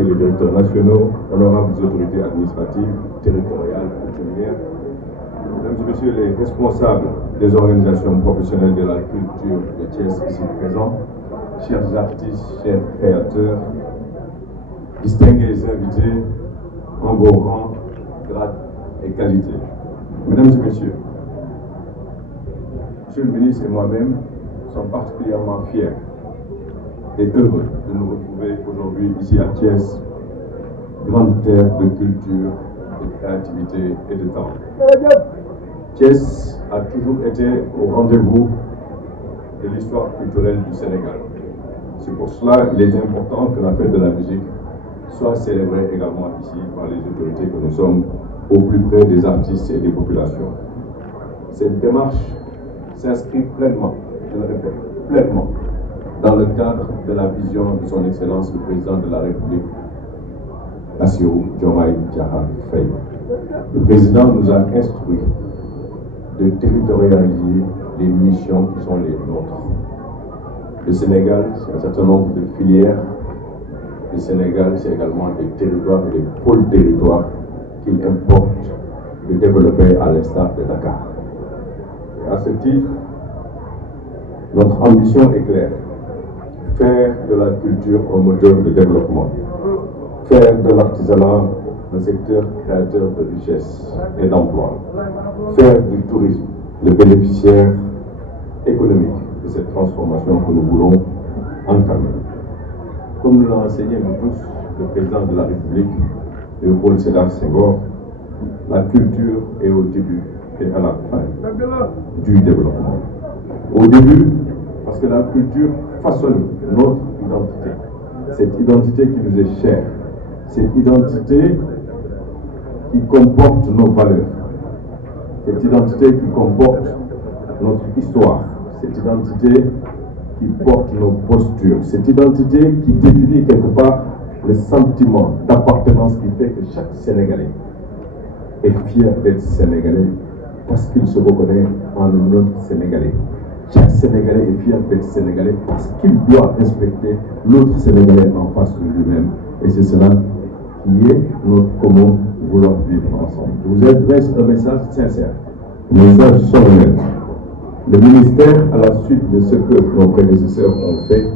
messieurs les directeurs nationaux, honorables autorités administratives, territoriales et coutumières, mesdames et messieurs les responsables des organisations professionnelles de la culture de Thiès ici présents, chers artistes, chers créateurs, distingués invités en vos rangs, grades et qualités. Mesdames et messieurs, Monsieur le ministre et moi-même sommes particulièrement fiers et heureux de nous retrouver aujourd'hui ici à Thiès, grande terre de culture, de créativité et de talent. Thiès a toujours été au rendez-vous de l'histoire culturelle du Sénégal. C'est pour cela qu'il est important que la fête de la musique soit célébrée également ici par les autorités que nous sommes au plus près des artistes et des populations. Cette démarche s'inscrit pleinement, je le répète, pleinement, dans le cadre de la vision de son Excellence le Président de la République, Bassirou Diomaye Diakhar Faye. Le Président nous a instruit de territorialiser les missions qui sont les nôtres. Le Sénégal, c'est un certain nombre de filières. Le Sénégal, c'est également des territoires et des pôles territoires qu'il importe de développer à l'instar de Dakar. Et à ce titre, notre ambition est claire. Faire de la culture un moteur de développement. Faire de l'artisanat un secteur créateur de richesse et d'emploi. Faire du tourisme le bénéficiaire économique de cette transformation que nous voulons entamer. Comme nous l'a enseigné nous tous le Président de la République, Léopold Sédar Senghor, la culture est au début et à la fin du développement. Au début, parce que la culture façonne notre identité. Cette identité qui nous est chère. Cette identité qui comporte nos valeurs. Cette identité qui comporte notre histoire. Cette identité qui porte nos postures. Cette identité qui définit quelque part le sentiment d'appartenance qui fait que chaque Sénégalais est fier d'être Sénégalais parce qu'il se reconnaît en un autre Sénégalais. Chaque Sénégalais est fier d'être Sénégalais parce qu'il doit respecter l'autre Sénégalais en face de lui-même. Et c'est cela qui est notre commun vouloir vivre ensemble. Je vous adresse un message sincère, un message solennel. Le ministère, à la suite de ce que nos prédécesseurs ont fait,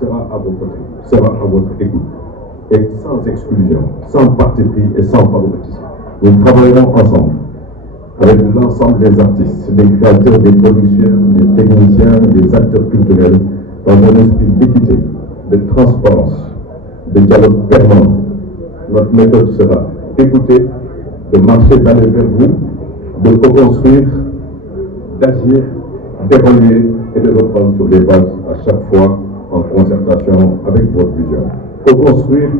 sera à vos côtés, sera à votre écoute, et sans exclusion, sans parti pris et sans favoritisme. Nous travaillerons ensemble avec l'ensemble des artistes, des créateurs, des producteurs, des techniciens, des acteurs culturels, dans un esprit d'équité, de transparence, de dialogue permanent. Notre méthode sera d'écouter, de marcher, d'aller vers vous, de co-construire, d'agir, d'évoluer et de reprendre sur les bases à chaque fois en concertation avec votre vision. Co-construire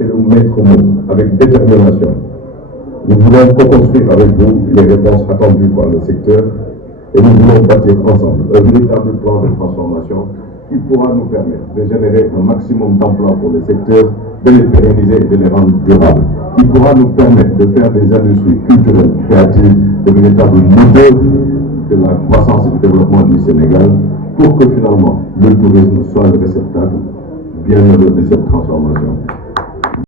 et nous mettre au mot avec détermination. Nous voulons co-construire avec vous les réponses attendues par le secteur et nous voulons bâtir ensemble un véritable plan de transformation qui pourra nous permettre de générer un maximum d'emplois pour le secteur, de les pérenniser et de les rendre durables, qui pourra nous permettre de faire des industries culturelles, créatives, de véritables moteurs de la croissance et du développement du Sénégal, pour que finalement le tourisme soit le réceptacle bien heureux de cette transformation.